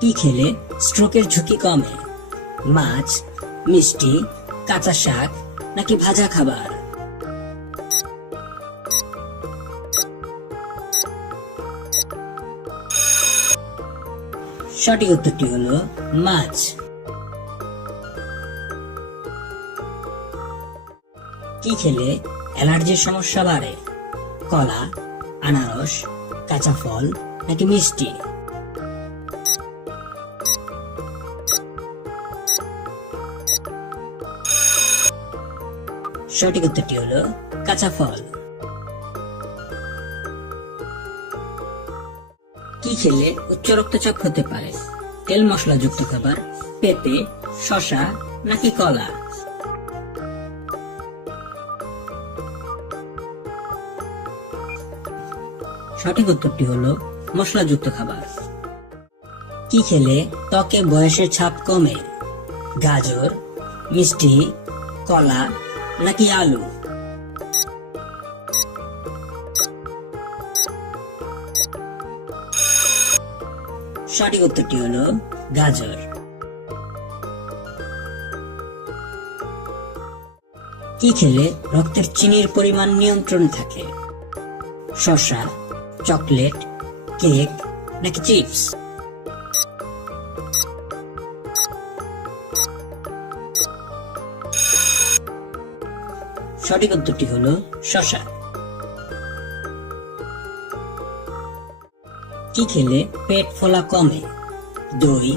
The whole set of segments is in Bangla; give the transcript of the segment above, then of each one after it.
কি খেলে স্ট্রোকের ঝুঁকি কমে? মাছ, মিষ্টি, কাঁচা শাক নাকি ভাজা খাবার? সঠিক উত্তরটি হলো মাছ। কি খেলে অ্যালার্জির সমস্যা বাড়ে? কলা, আনারস, কাঁচা ফল নাকি মিষ্টি? সঠিক উত্তরটি হলো কাঁচা ফল। কি খেলে উচ্চ রক্তচাপ হতে পারে? তেল মশলাযুক্ত খাবার, পেঁপে শশা নাকি কলা? সঠিক উত্তরটি হলো মশলাযুক্ত খাবার। কি খেলে ত্বকে বয়সের ছাপ কমে? গাজর, মিষ্টি, কলা নাকি আলু সঠিক উত্তরটি হলো গাজর। কি খেলে রক্তের চিনির পরিমাণ নিয়ন্ত্রণ থাকে? শসা, চকলেট, কেক নাকি চিপস? সঠিক উত্তরটি হলো শসা কি খেলে পেট ফোলা কমে? দই,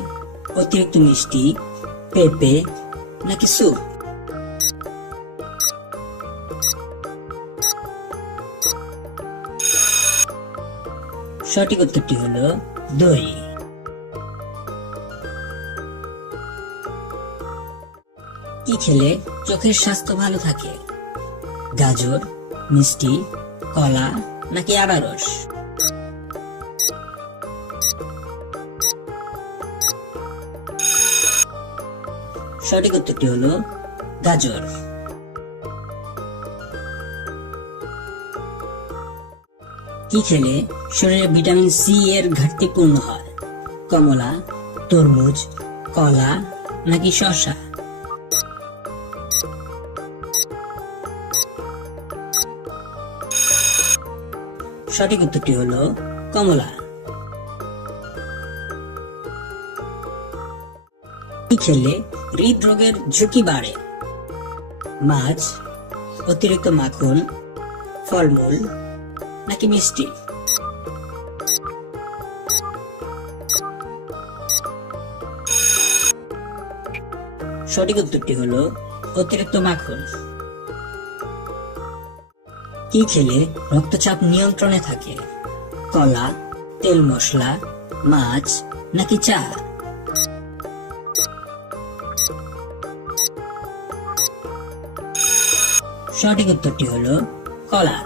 অতিরিক্ত মিষ্টি, পেঁপে নাকি স্যুপ? সঠিক উত্তরটি হলো দই। কি খেলে চোখের স্বাস্থ্য ভালো থাকে? গাজর, মিষ্টি, কলা নাকি আনারস সঠিক উত্তরটি হলো গাজর। কি খেলে শরীরে ভিটামিন সি এর ঘাটতি পূর্ণ হয়? কমলা, তরমুজ, কলা নাকি শসা? সঠিক উত্তরটি হলো কমলা। খেলে হৃদরোগের ঝুঁকি বাড়ে। মাছ, অতিরিক্ত মাখন, ফলমূল নাকি মিষ্টি? সঠিক উত্তরটি হলো অতিরিক্ত মাখন। কি খেলে রক্তচাপ নিয়ন্ত্রণে থাকে। কলা, তেল মশলা, মাছ, নাকি চা? সঠিক উত্তরটি হলো কলা।